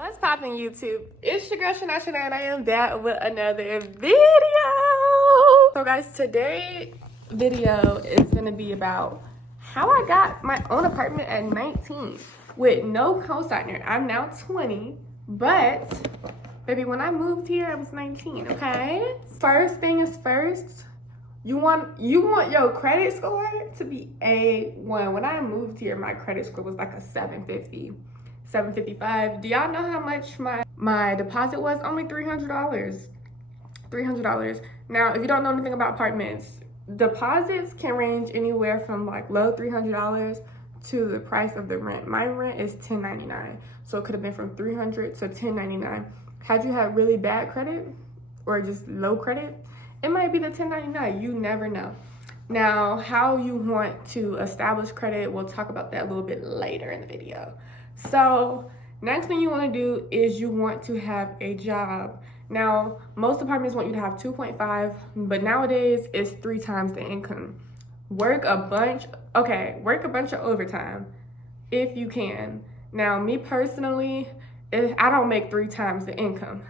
What's poppin' YouTube? It's your girl Shana and I am back with another video. So guys, today video is gonna be about how I got my own apartment at 19 with no cosigner. I'm now 20, but baby, when I moved here, I was 19, okay? First thing is first, you want your credit score to be A1. When I moved here, my credit score was like a 750. 755. Do y'all know how much my deposit was? Only $300. $300. Now, if you don't know anything about apartments, deposits can range anywhere from like low $300 to the price of the rent. My rent is $10.99, so it could have been from $300 to $10.99. Had you had really bad credit or just low credit, it might be the $10.99. You never know. Now, how you want to establish credit, we'll talk about that a little bit later in the video. So next thing you want to do is you want to have a job. Now, most apartments want you to have 2.5, but nowadays it's 3 times the income. Work a bunch of overtime if you can. Now, me personally, I don't make 3 times the income.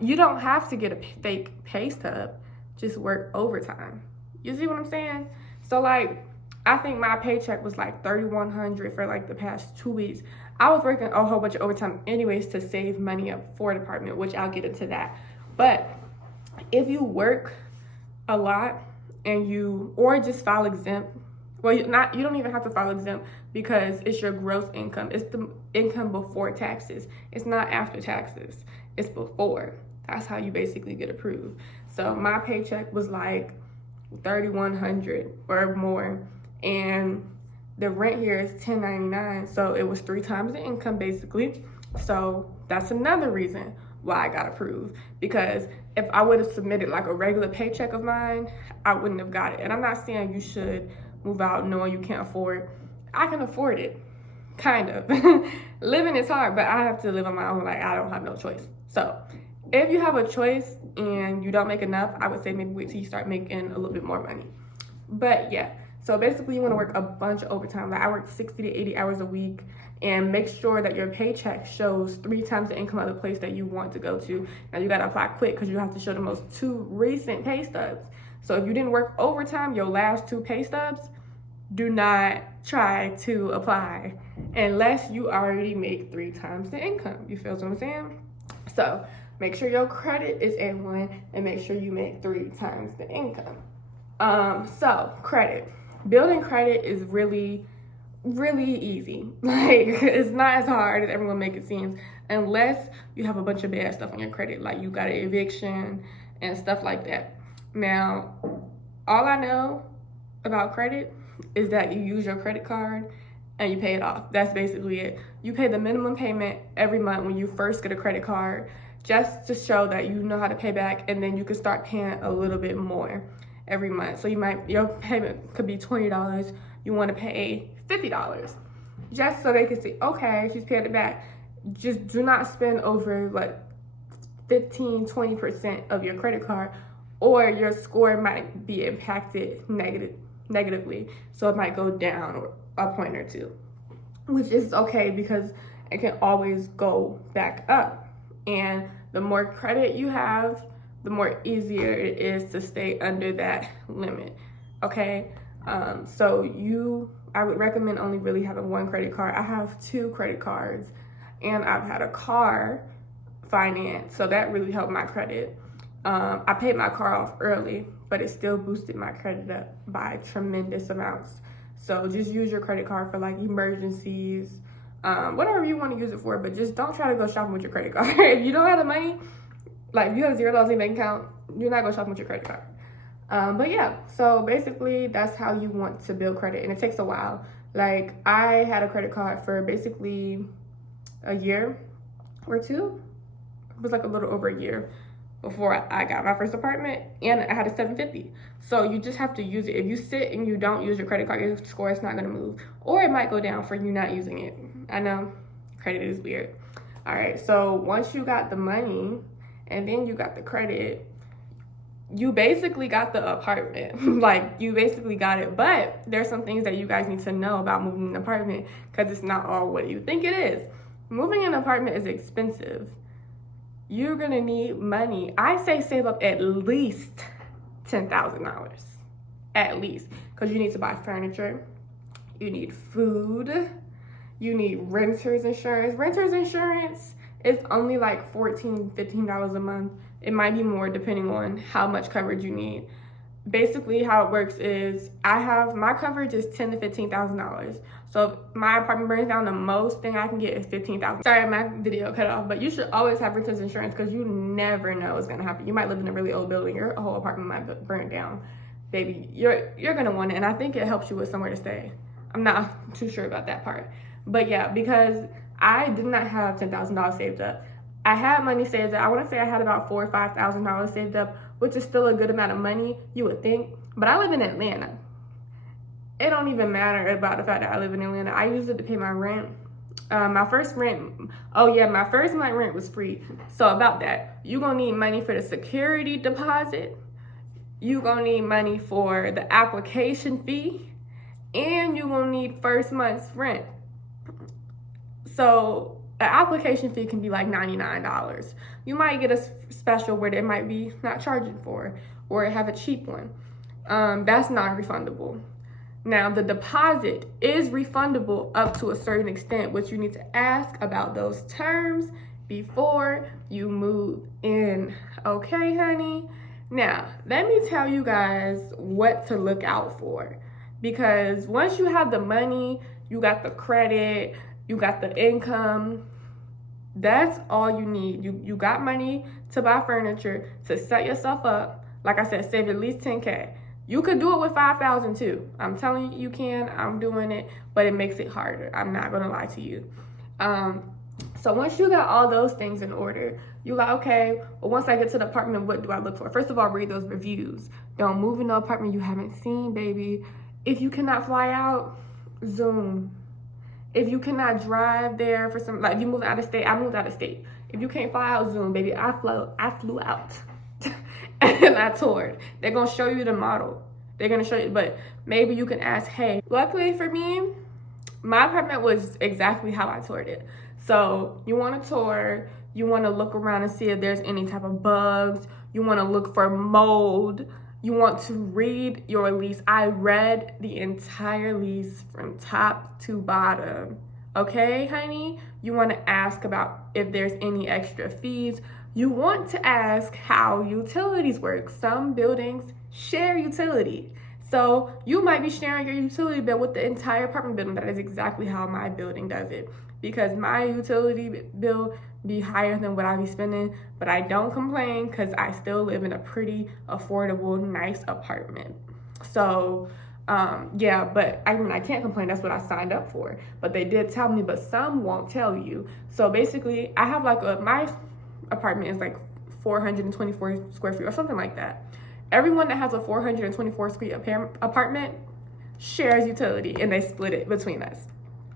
You don't have to get a fake pay stub, just work overtime. You see what I'm saying? So like, I think my paycheck was like $3,100 for like the past 2 weeks. I was working a whole bunch of overtime anyways to save money up for an apartment, which I'll get into that. But if you work a lot and or just file exempt, well, you don't even have to file exempt because it's your gross income. It's the income before taxes. It's not after taxes. It's before. That's how you basically get approved. So my paycheck was like $3,100 or more, and the rent here is $10.99, so it was 3 times the income basically. So that's another reason why I got approved, because if I would have submitted like a regular paycheck of mine, I wouldn't have got it. And I'm not saying you should move out knowing you can't afford. I can afford it, kind of. Living is hard, but I have to live on my own. Like, I don't have no choice. So if you have a choice and you don't make enough, I would say maybe wait till you start making a little bit more money. But yeah. So basically, you want to work a bunch of overtime. Like, I work 60 to 80 hours a week, and make sure that your paycheck shows 3 times the income of the place that you want to go to. Now, you got to apply quick because you have to show the most 2 recent pay stubs. So if you didn't work overtime, your last 2 pay stubs, do not try to apply unless you already make 3 times the income. You feel what I'm saying? So make sure your credit is A1 and make sure you make 3 times the income. So credit. Building credit is really, really easy. Like, it's not as hard as everyone make it seem, unless you have a bunch of bad stuff on your credit, like you got an eviction and stuff like that. Now, all I know about credit is that you use your credit card and you pay it off. That's basically it. You pay the minimum payment every month when you first get a credit card, just to show that you know how to pay back, and then you can start paying a little bit more every month. So your payment could be $20. You want to pay $50, just so they can see, okay, she's paying it back. Just do not spend over like 15-20% of your credit card, or your score might be impacted negatively. So it might go down or a point or 2, which is okay because it can always go back up. And the more credit you have, the more easier it is to stay under that limit, okay? So I would recommend only really having 1 credit card. I have 2 credit cards, and I've had a car finance, so that really helped my credit. I paid my car off early, but it still boosted my credit up by tremendous amounts. So just use your credit card for like emergencies, whatever you want to use it for, but just don't try to go shopping with your credit card. If you don't have the money, like if you have $0 in your bank account, you're not going to shop with your credit card. But yeah, so basically that's how you want to build credit, and it takes a while. Like, I had a credit card for basically a year or 2. It was like a little over a year before I got my first apartment, and I had a 750. So you just have to use it. If you sit and you don't use your credit card, your score is not going to move, or it might go down for you not using it. I know credit is weird. All right, so once you got the money and then you got the credit, you basically got the apartment. Like, you basically got it. But there's some things that you guys need to know about moving an apartment, because it's not all what you think it is. moving in an apartment is expensive. You're gonna need money. I say save up at least $10,000, at least, because you need to buy furniture, you need food, you need renter's insurance. Renter's insurance is only like $14, $15 a month. It might be more depending on how much coverage you need. Basically, how it works is my coverage is $10,000 to $15,000. So if my apartment burns down, the most thing I can get is $15,000. Sorry, my video cut off, but you should always have renter's insurance because you never know what's gonna happen. You might live in a really old building, your whole apartment might burn down. Baby, you're gonna want it, and I think it helps you with somewhere to stay. I'm not too sure about that part, but yeah, because I did not have $10,000 saved up. I had money saved up. I want to say I had about $4,000 or $5,000 saved up, which is still a good amount of money, you would think. But I live in Atlanta. It don't even matter about the fact that I live in Atlanta. I use it to pay my rent. My first month rent was free. So about that, you're going to need money for the security deposit. You're going to need money for the application fee. And you're going to need first month's rent. So an application fee can be like $99. You might get a special where they might be not charging for, or have a cheap one. That's non-refundable. Now, the deposit is refundable up to a certain extent, which you need to ask about those terms before you move in. Okay, honey? Now, let me tell you guys what to look out for. Because once you have the money, you got the credit, you got the income, that's all you need. You got money to buy furniture, to set yourself up. Like I said, save at least $10K. You could do it with $5,000 too. I'm telling you, you can. I'm doing it, but it makes it harder. I'm not gonna lie to you. So once you got all those things in order, you're like, okay, well, once I get to the apartment, what do I look for? First of all, read those reviews. Don't move in an apartment you haven't seen, baby. If you cannot fly out, Zoom. If you cannot drive there for some, like if you move out of state, I moved out of state. If you can't fly out, Zoom, baby. I flew out and I toured. They're gonna show you the model. They're gonna show you, but maybe you can ask, hey. Luckily for me, my apartment was exactly how I toured it. So you want to tour, you want to look around and see if there's any type of bugs. You want to look for mold. You want to read your lease. I read the entire lease from top to bottom. Okay, honey? You want to ask about if there's any extra fees. You want to ask how utilities work. Some buildings share utility. So you might be sharing your utility bill with the entire apartment building. That is exactly how my building does it. Because my utility bill be higher than what I be spending, but I don't complain because I still live in a pretty affordable, nice apartment. So yeah, but I mean, I can't complain. That's what I signed up for. But they did tell me, but some won't tell you. So basically, I have like my apartment is like 424 square feet or something like that. Everyone that has a 424 square apartment shares utility, and they split it between us.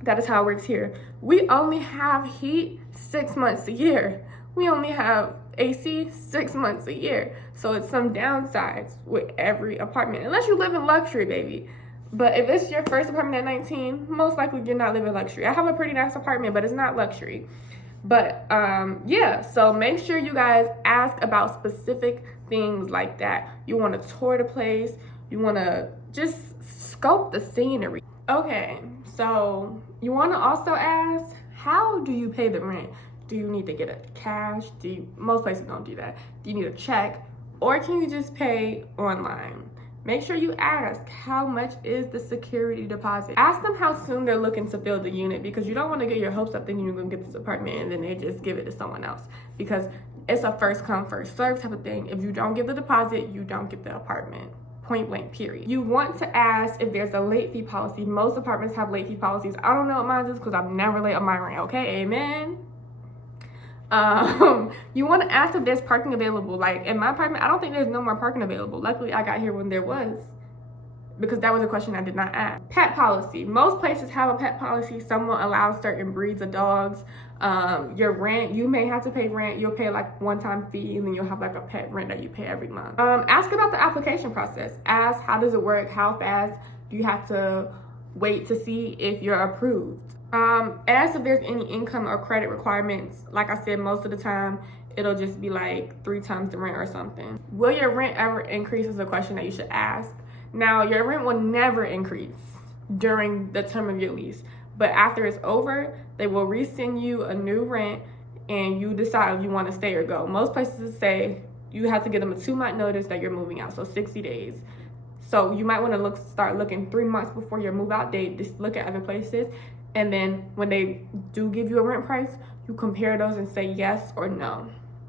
That is how it works here. We only have heat 6 months a year. We only have AC 6 months a year. So it's some downsides with every apartment, unless you live in luxury, baby. But if it's your first apartment at 19, most likely you're not living luxury. I have a pretty nice apartment, but it's not luxury. But yeah, so make sure you guys ask about specific things like that. You want to tour the place. You want to just scope the scenery. Okay, so you want to also ask, how do you pay the rent? Do you need to get a cash? Most places don't do that. Do you need a check? Or can you just pay online? Make sure you ask, how much is the security deposit? Ask them how soon they're looking to fill the unit, because you don't want to get your hopes up thinking you're going to get this apartment and then they just give it to someone else, because it's a first come, first serve type of thing. If you don't give the deposit, you don't get the apartment. Point blank, period. You want to ask if there's a late fee policy. Most apartments have late fee policies. I don't know what mine is because I'm never late on my rent, okay? Amen. You want to ask if there's parking available. Like in my apartment, I don't think there's no more parking available. Luckily, I got here when there was, because that was a question I did not ask. Pet policy. Most places have a pet policy. Some will allow certain breeds of dogs. Your rent, you may have to pay rent. You'll pay like one-time fee, and then you'll have like a pet rent that you pay every month. Ask about the application process. Ask, how does it work? How fast do you have to wait to see if you're approved. Ask if there's any income or credit requirements. Like I said, most of the time it'll just be like 3 times the rent or something. Will your rent ever increase is a question that you should ask. Now, your rent will never increase during the term of your lease, but after it's over, they will resend you a new rent and you decide if you want to stay or go. Most places say you have to give them a 2-month notice that you're moving out, so 60 days. So you might want to start looking 3 months before your move out date. Just look at other places, and then when they do give you a rent price, you compare those and say yes or no,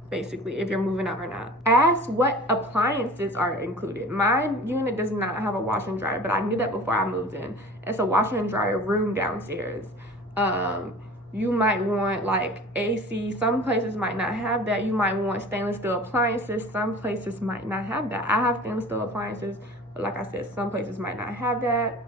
basically, if you're moving out or not. Ask what appliances are included. My unit does not have a washer and dryer, but I knew that before I moved in. It's a washer and dryer room downstairs. You might want like AC. Some places might not have that. You might want stainless steel appliances. Some places might not have that. I have stainless steel appliances, but like I said, some places might not have that.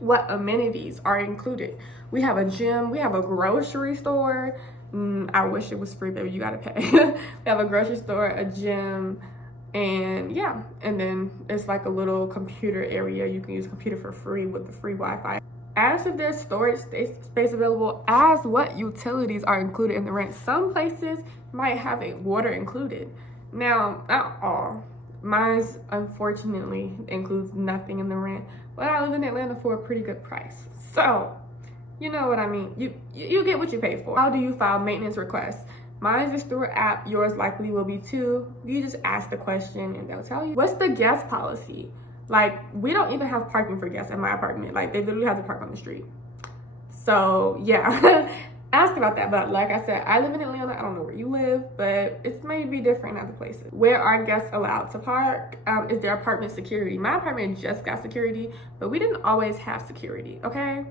What amenities are included? We have a gym. We have a grocery store. I wish it was free, baby. You gotta pay. We have a grocery store, a gym, and yeah. And then it's like a little computer area. You can use a computer for free with the free Wi-Fi. Ask if there's storage space available. Ask what utilities are included in the rent. Some places might have a water included. Now, not all. Mine, unfortunately, includes nothing in the rent. But I live in Atlanta for a pretty good price. So, you know what I mean. You get what you pay for. How do you file maintenance requests? Mine is through an app. Yours likely will be too. You just ask the question and they'll tell you. What's the guest policy? Like, we don't even have parking for guests at my apartment. Like, they literally have to park on the street. So, yeah. Ask about that. But like I said, I live in Atlanta. I don't know where you live, but it's maybe different in other places. Where are guests allowed to park? Is there apartment security? My apartment just got security, but we didn't always have security, okay?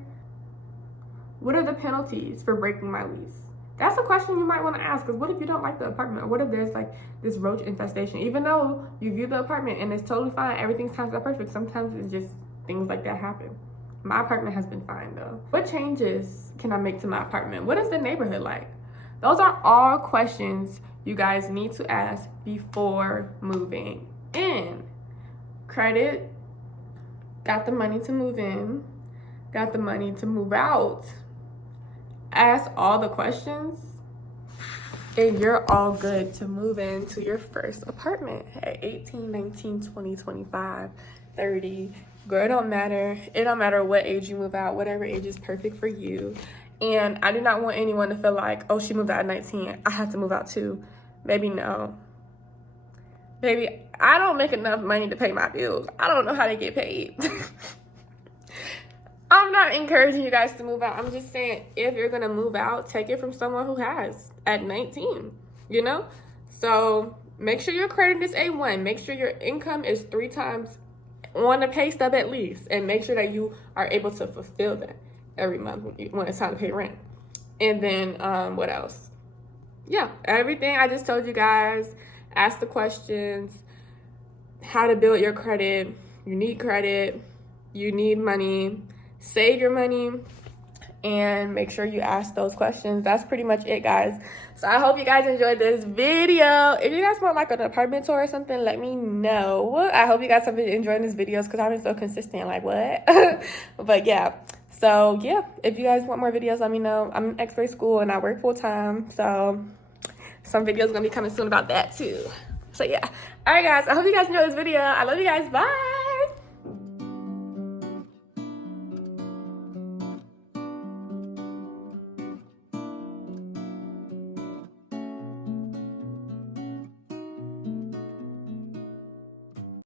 What are the penalties for breaking my lease? That's a question you might want to ask, because what if you don't like the apartment? Or what if there's like this roach infestation? Even though you view the apartment and it's totally fine, everything's times out perfect, sometimes it's just things like that happen. My apartment has been fine though. What changes can I make to my apartment? What is the neighborhood like? Those are all questions you guys need to ask before moving in. Credit, got the money to move in, got the money to move out. Ask all the questions and you're all good to move into your first apartment at 18, 19, 20, 25, 30. Girl, it don't matter. It don't matter what age you move out, whatever age is perfect for you. And I do not want anyone to feel like, oh, she moved out at 19, I have to move out too. Maybe no. Baby, I don't make enough money to pay my bills. I don't know how to get paid. I'm not encouraging you guys to move out. I'm just saying, if you're gonna move out, take it from someone who has at 19, you know? So make sure your credit is A1. Make sure your income is 3 times on the pay stub at least. And make sure that you are able to fulfill that every month when it's time to pay rent. And then what else? Yeah, everything I just told you guys. Ask the questions. How to build your credit. You need credit. You need money. Save your money and make sure you ask those questions. That's pretty much it, guys. So I hope you guys enjoyed this video. If you guys want like an apartment tour or something, let me know. I hope you guys have been enjoying these videos because I've been so consistent, like what? But yeah, so yeah, if you guys want more videos, let me know. I'm in X-ray school and I work full-time, so some videos gonna be coming soon about that too. So yeah, all right guys, I hope you guys enjoyed this video. I love you guys. Bye.